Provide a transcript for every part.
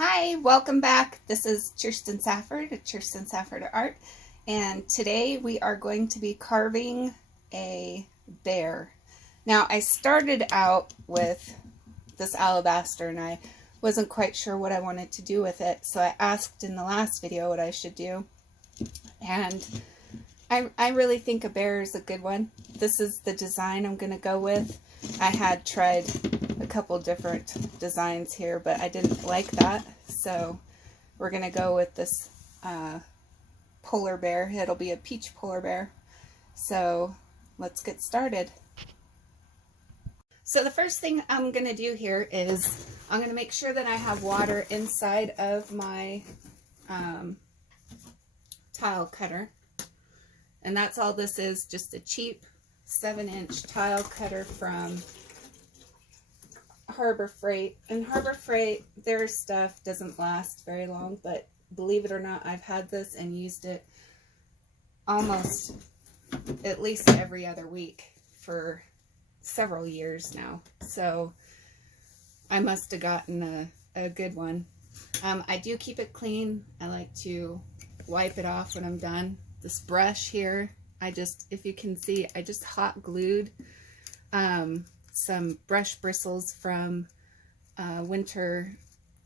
Hi, welcome back. This is Kirsten Safford at Kirsten Safford Art, and today we are going to be carving a bear. Now, I started out with this alabaster and I wasn't quite sure what I wanted to do with it, so I asked in the last video what I should do, and I really think a bear is a good one. This is the design I'm going to go with. I had tried a couple different designs here, but I didn't like that, so we're going to go with this polar bear. It'll be a peach polar bear. So let's get started. So the first thing I'm going to do here is I'm going to make sure that I have water inside of my tile cutter. And that's all this is, just a cheap 7-inch tile cutter from Harbor Freight. And Harbor Freight, their stuff doesn't last very long, but believe it or not, I've had this and used it almost at least every other week for several years now. So I must have gotten a good one. I do keep it clean. I like to wipe it off when I'm done. This brush here, if you can see, I just hot glued some brush bristles from winter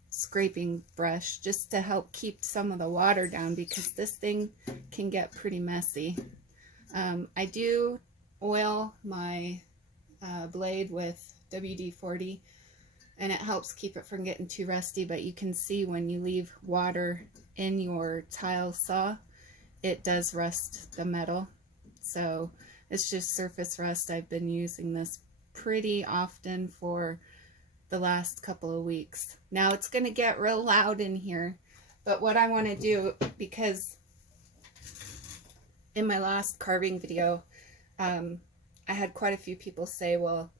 scraping brush just to help keep some of the water down, because this thing can get pretty messy. I do oil my blade with WD-40 and it helps keep it from getting too rusty, but you can see when you leave water in your tile saw, it does rust the metal. So it's just surface rust. I've been using this pretty often for the last couple of weeks. Now it's going to get real loud in here, but what I want to do, because in my last carving video, I had quite a few people say, well,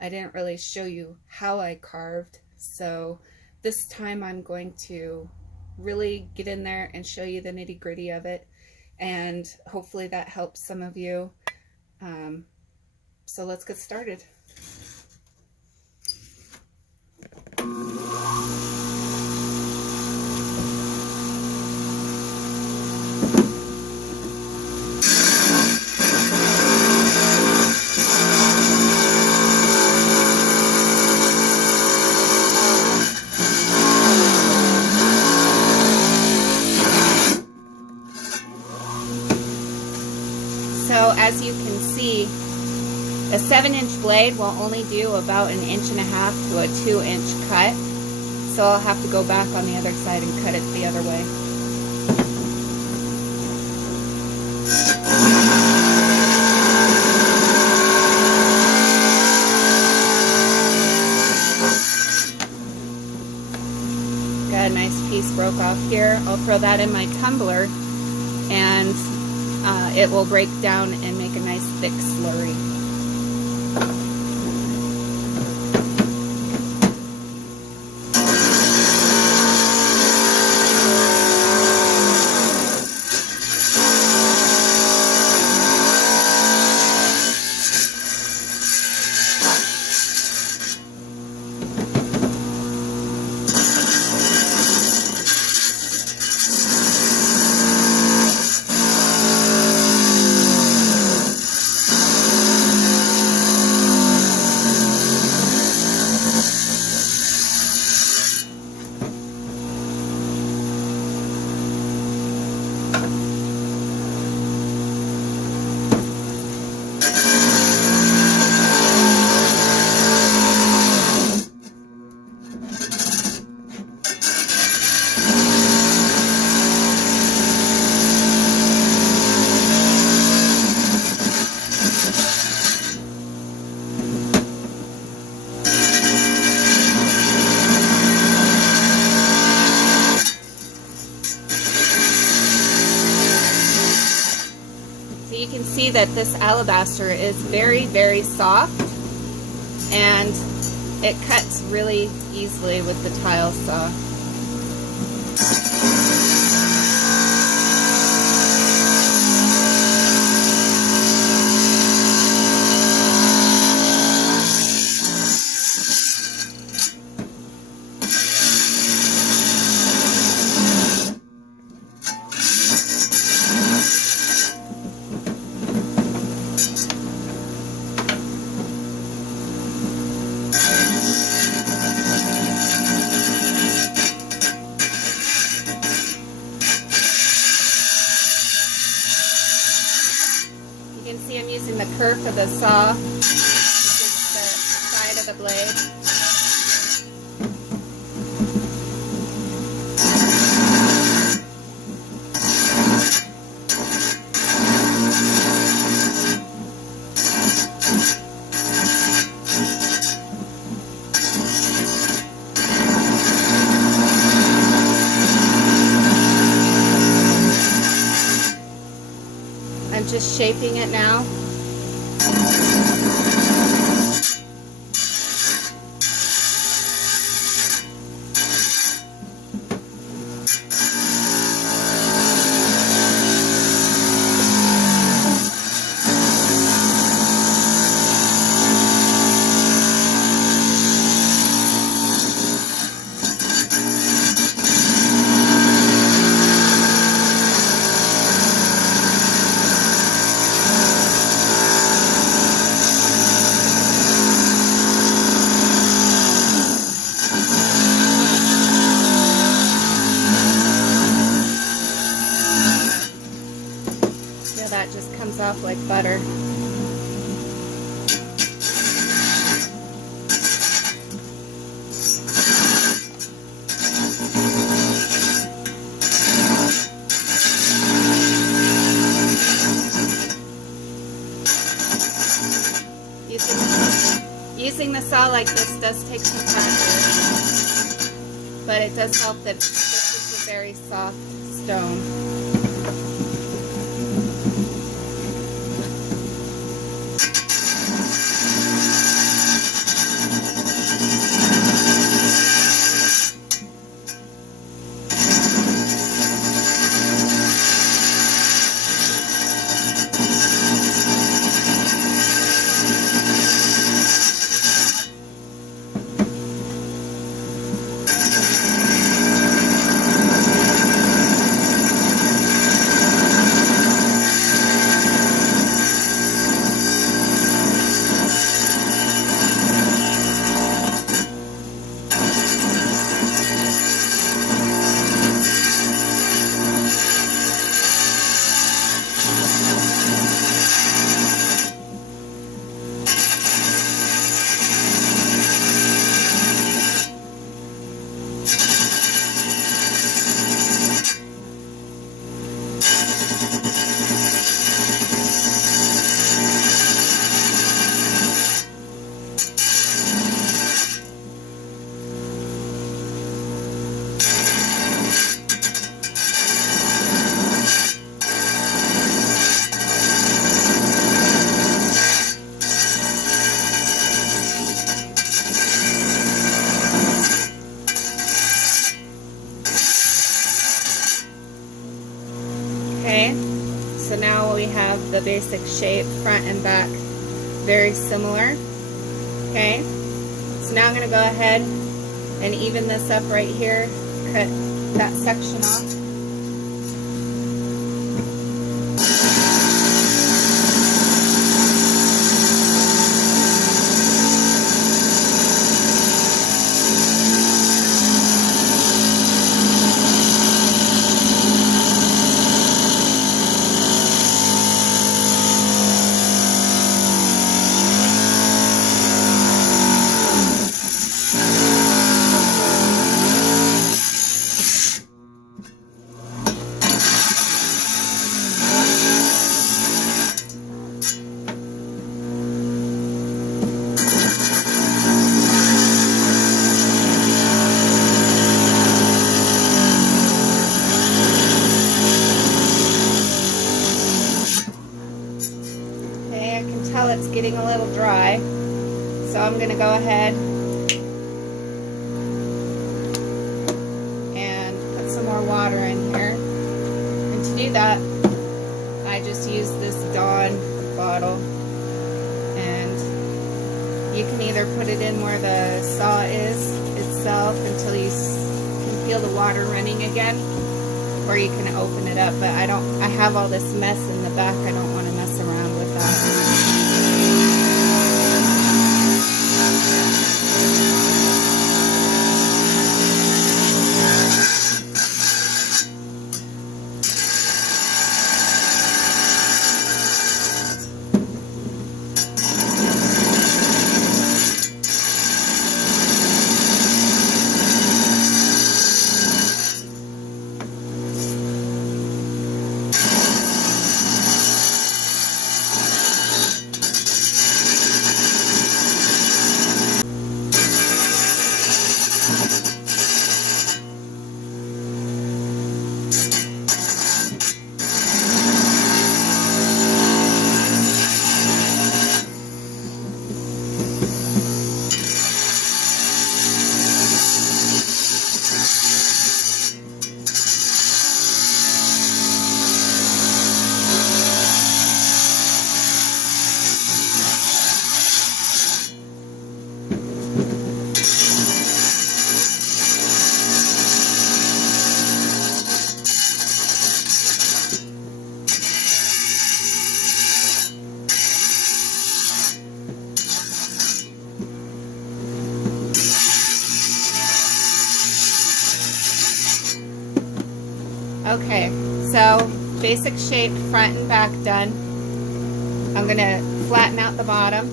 I didn't really show you how I carved. So this time I'm going to really get in there and show you the nitty-gritty of it. And hopefully that helps some of you. So let's get started. So as you can see, a 7-inch blade will only do about 1.5 inches to a 2-inch cut. So I'll have to go back on the other side and cut it the other way. Got a nice piece broke off here. I'll throw that in my tumbler and it will break down and make a nice thick slurry. You can see that this alabaster is very, very soft and it cuts really easily with the tile saw. You can see I'm using the kerf of the saw, which is the side of the blade. I'm just shaping it now. That just comes off like butter. Using the saw like this does take some practice, but it does help that this is a very soft stone. Okay, so now we have the basic shape, front and back, very similar. Okay, so now I'm going to go ahead and even this up right here, cut that section off. It's getting a little dry, so I'm going to go ahead and put some more water in here. And to do that, I just use this Dawn bottle, and you can either put it in where the saw is itself until you can feel the water running again, or you can open it up. But I have all this mess in the back. I don't want to mess around with that. Okay, so basic shape, front and back done. I'm going to flatten out the bottom.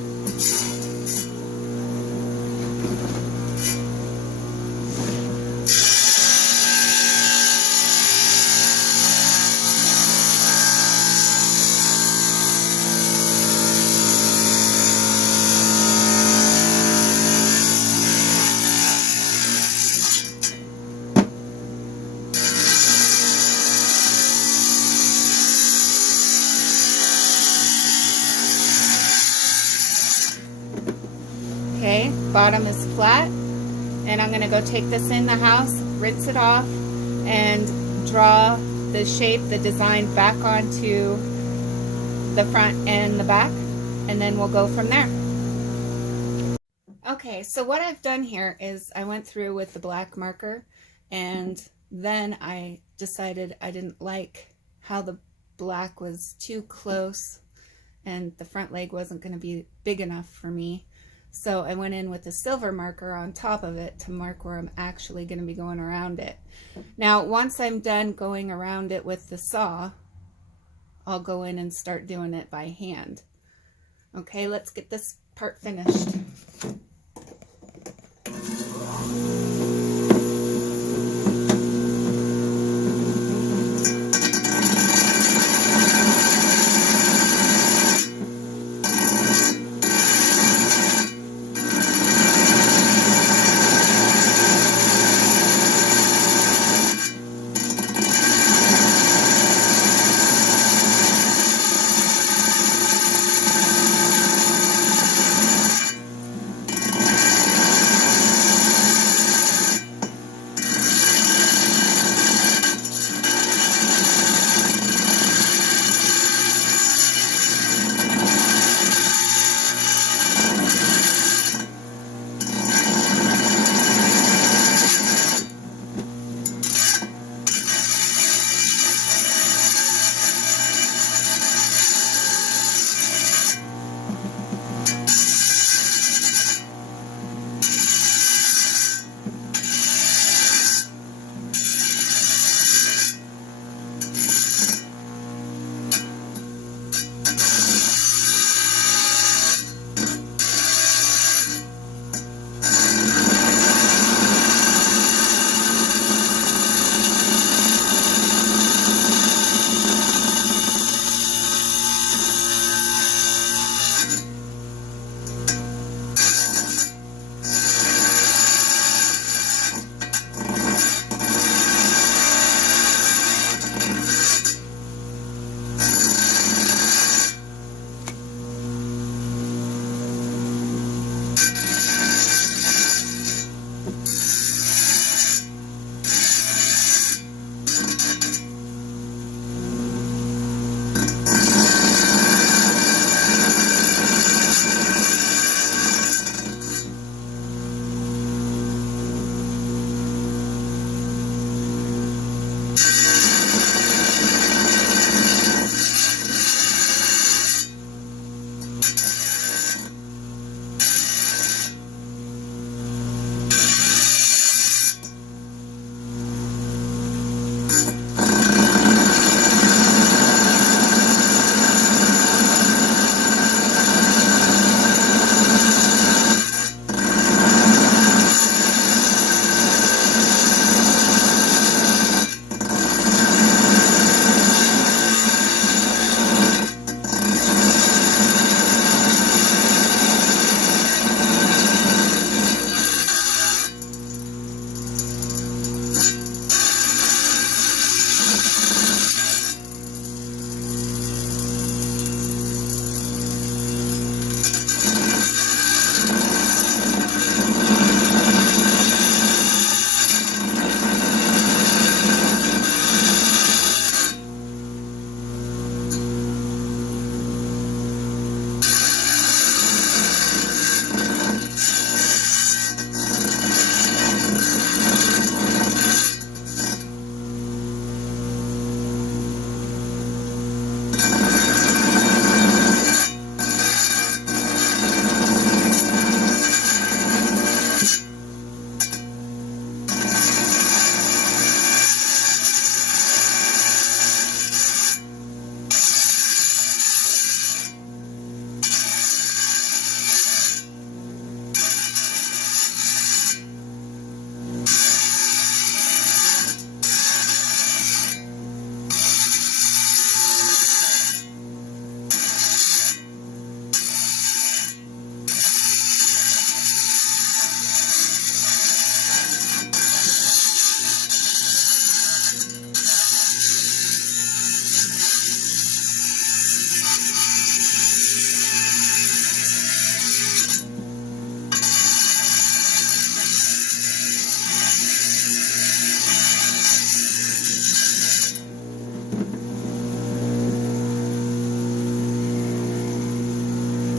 Okay, bottom is flat, and I'm going to go take this in the house, rinse it off, and draw the shape, the design back onto the front and the back, and then we'll go from there. Okay, so what I've done here is I went through with the black marker, and then I decided I didn't like how the black was too close and the front leg wasn't going to be big enough for me. So I went in with the silver marker on top of it to mark where I'm actually going to be going around it. Now, once I'm done going around it with the saw, I'll go in and start doing it by hand. Okay, let's get this part finished.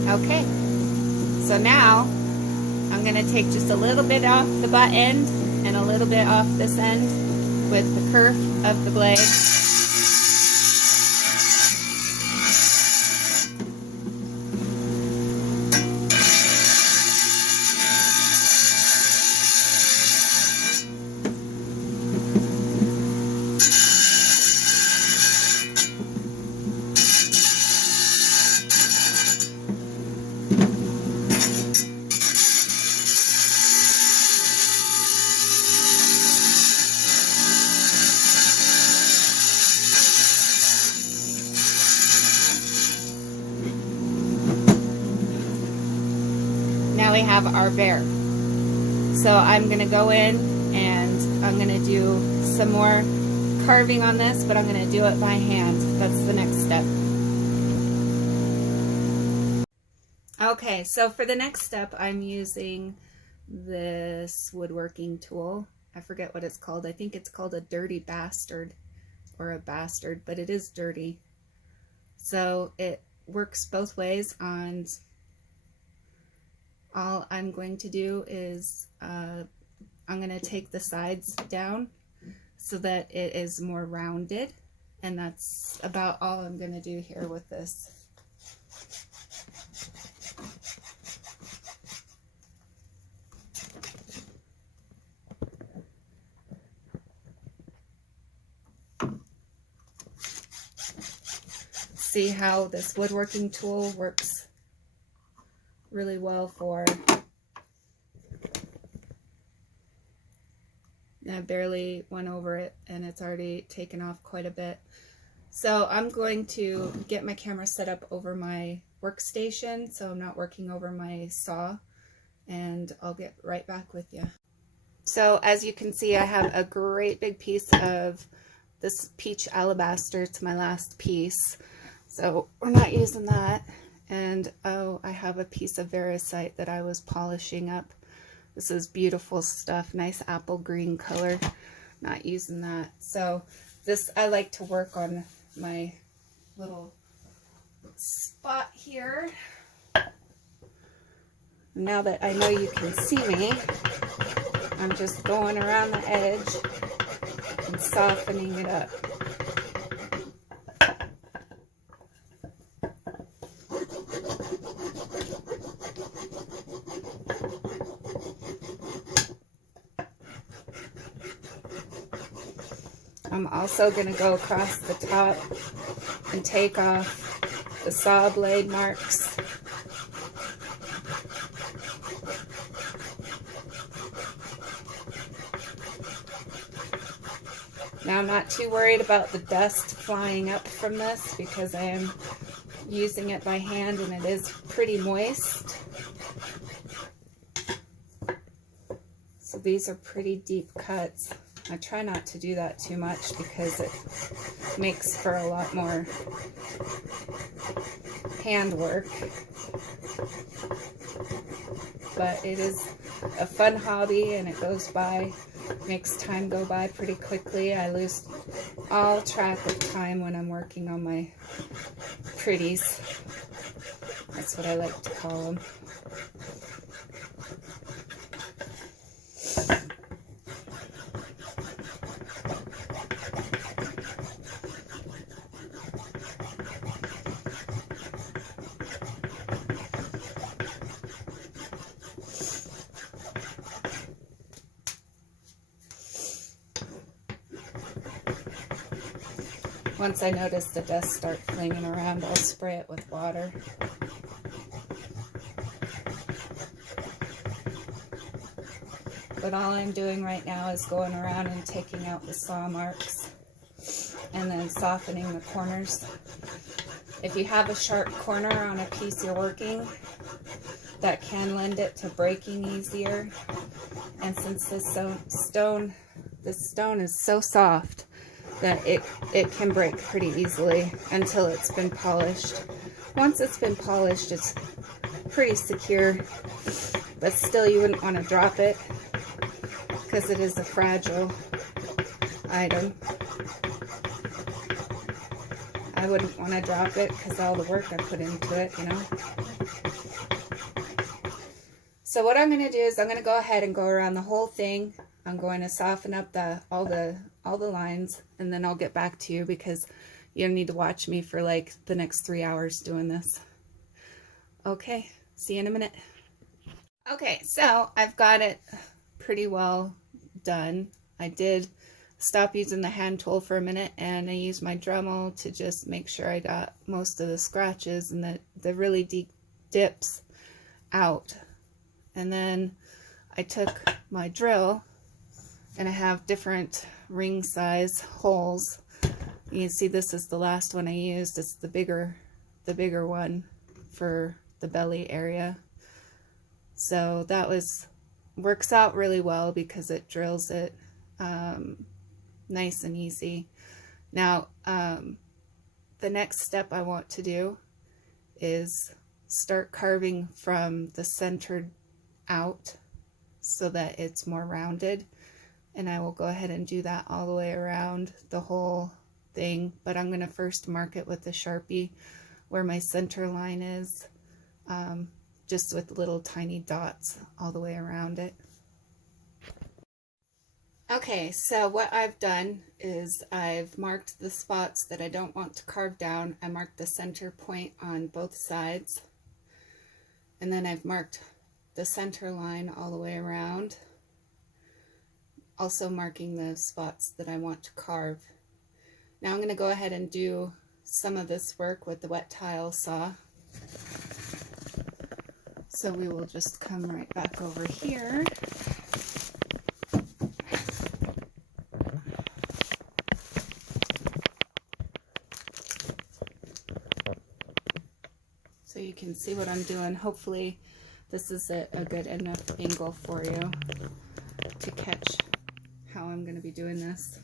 Okay, so now I'm going to take just a little bit off the butt end and a little bit off this end with the kerf of the blade. Now we have our bear. So I'm going to go in and I'm going to do some more carving on this, but I'm going to do it by hand. That's the next step. Okay, so for the next step, I'm using this woodworking tool. I forget what it's called. I think it's called a dirty bastard or a bastard, but it is dirty. So it works both ways. On all I'm going to do is I'm going to take the sides down so that it is more rounded, and that's about all I'm going to do here with this. See how this woodworking tool works really well for, I barely went over it and it's already taken off quite a bit. So I'm going to get my camera set up over my workstation so I'm not working over my saw, and I'll get right back with you. So as you can see, I have a great big piece of this peach alabaster. It's my last piece, so we're not using that. And oh, I have a piece of Veracite that I was polishing up. This is beautiful stuff, nice apple green color. Not using that. So this, I like to work on my little spot here. Now that I know you can see me, I'm just going around the edge and softening it up. I'm also going to go across the top and take off the saw blade marks. Now I'm not too worried about the dust flying up from this because I am using it by hand and it is pretty moist. So these are pretty deep cuts. I try not to do that too much because it makes for a lot more handwork. But it is a fun hobby and it goes by, makes time go by pretty quickly. I lose all track of time when I'm working on my pretties. That's what I like to call them. Once I notice the dust start flinging around, I'll spray it with water. But all I'm doing right now is going around and taking out the saw marks and then softening the corners. If you have a sharp corner on a piece you're working, that can lend it to breaking easier. And since this stone is so soft that it can break pretty easily until it's been polished. Once it's been polished, it's pretty secure, but still you wouldn't want to drop it because it is a fragile item. I wouldn't want to drop it because all the work I put into it, you know. So what I'm going to do is I'm going to go ahead and go around the whole thing. I'm going to soften up all the lines, and then I'll get back to you because you don't need to watch me for like the next 3 hours doing this. Okay, see you in a minute. Okay, so I've got it pretty well done. I did stop using the hand tool for a minute, and I used my Dremel to just make sure I got most of the scratches and the really deep dips out. And then I took my drill, and I have different ring size holes. You can see this is the last one I used. It's the bigger one for the belly area. So that works out really well because it drills it nice and easy. Now the next step I want to do is start carving from the center out so that it's more rounded, and I will go ahead and do that all the way around the whole thing, but I'm going to first mark it with the Sharpie where my center line is, just with little tiny dots all the way around it. Okay, so what I've done is I've marked the spots that I don't want to carve down. I marked the center point on both sides, and then I've marked the center line all the way around, also marking the spots that I want to carve. Now I'm going to go ahead and do some of this work with the wet tile saw. So we will just come right back over here. So you can see what I'm doing. Hopefully this is a good enough angle for you to catch how I'm going to be doing this.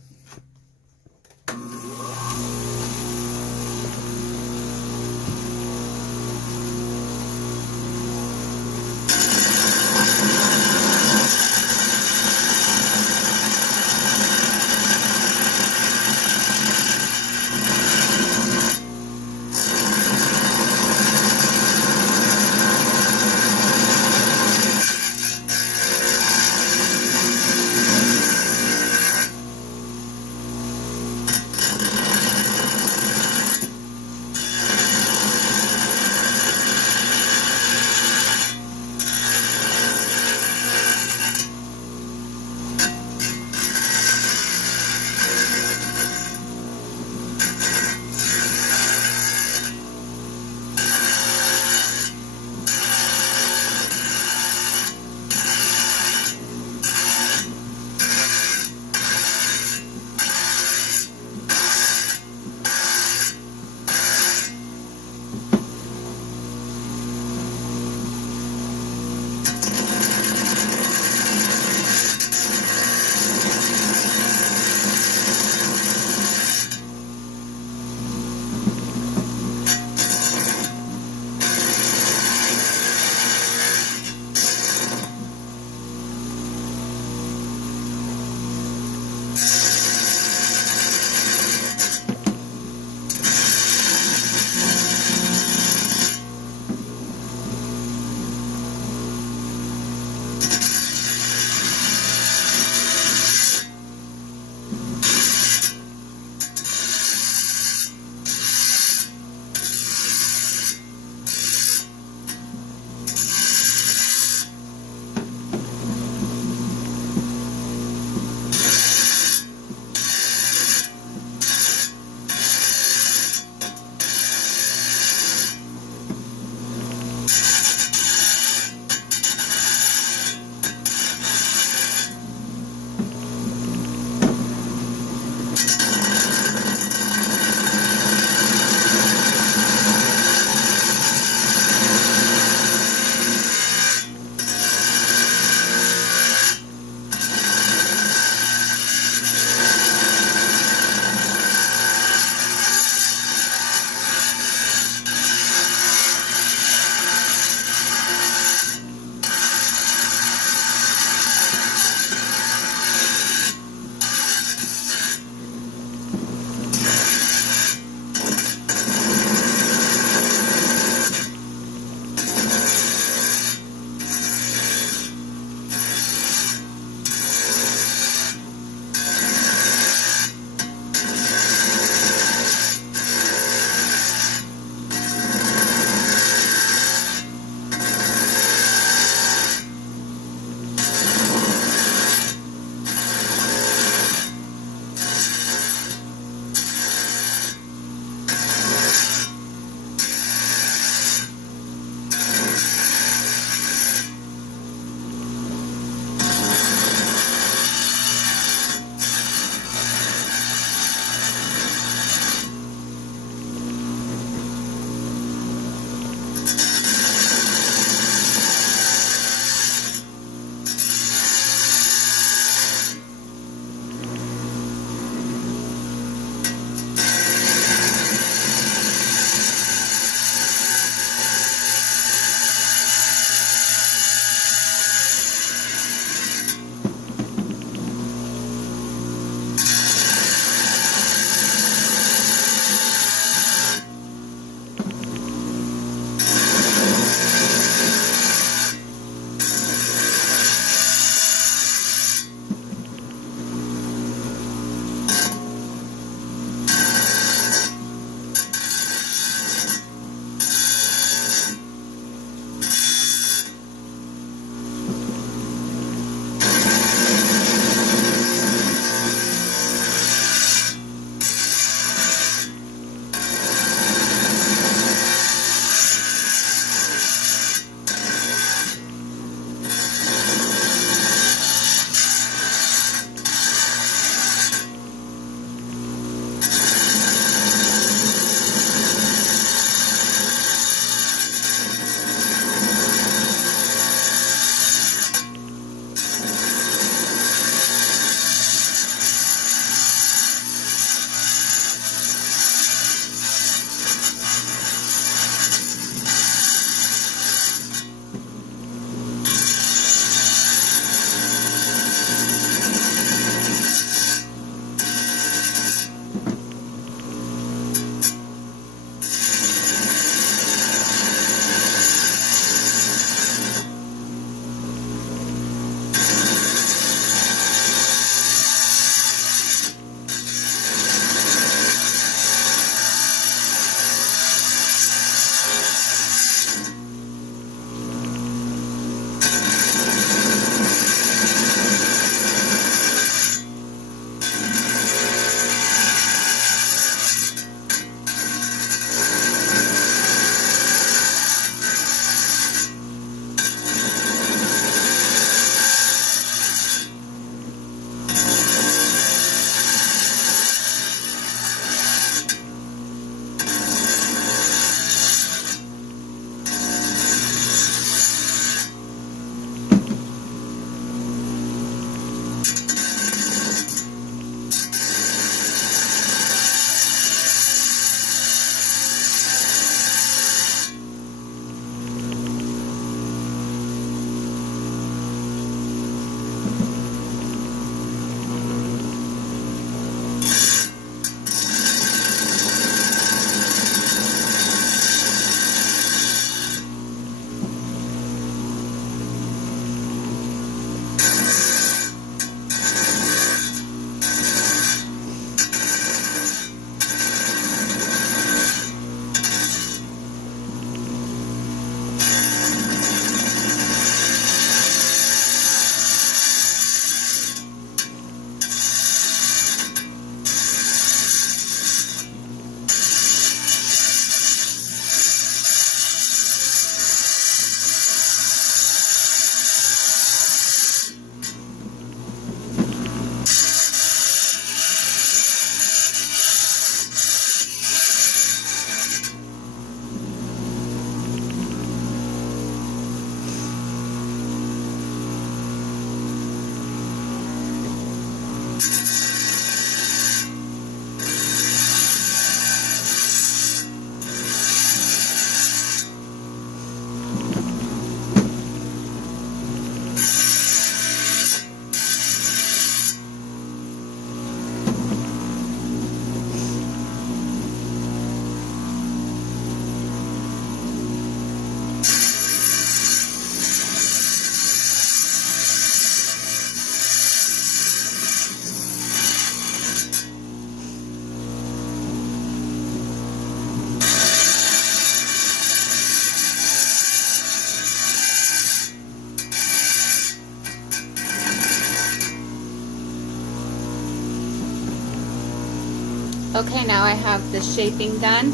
Okay, now I have the shaping done.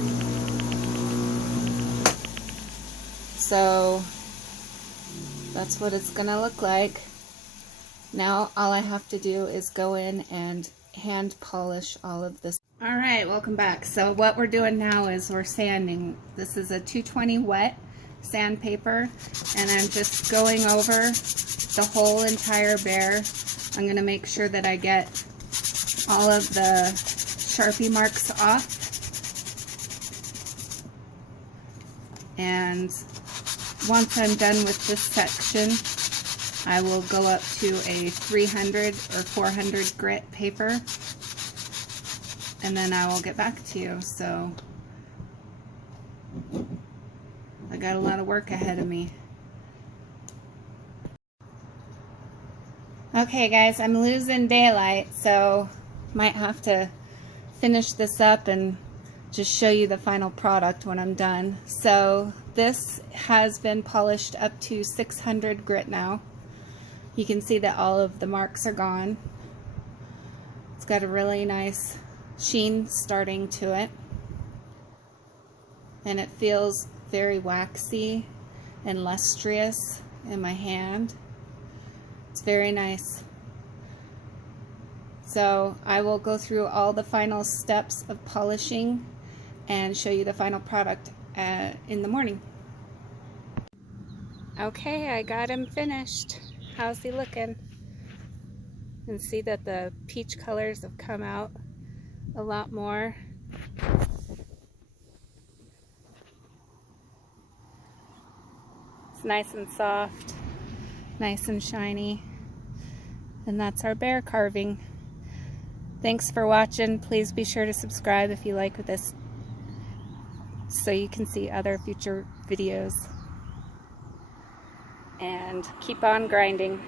So that's what it's gonna look like. Now all I have to do is go in and hand polish all of this. Alright, welcome back. So what we're doing now is we're sanding. This is a 220 wet sandpaper, and I'm just going over the whole entire bear. I'm going to make sure that I get all of the Sharpie marks off. And once I'm done with this section, I will go up to a 300 or 400 grit paper, and then I will get back to you. So I got a lot of work ahead of me. Okay guys, I'm losing daylight, so might have to finish this up and just show you the final product when I'm done. So this has been polished up to 600 grit now. You can see that all of the marks are gone. It's got a really nice sheen starting to it, and it feels very waxy and lustrous in my hand. It's very nice. So I will go through all the final steps of polishing and show you the final product in the morning. Okay, I got him finished. How's he looking? You can see that the peach colors have come out a lot more. It's nice and soft, nice and shiny. And that's our bear carving. Thanks for watching. Please be sure to subscribe if you like this, so you can see other future videos. And keep on grinding.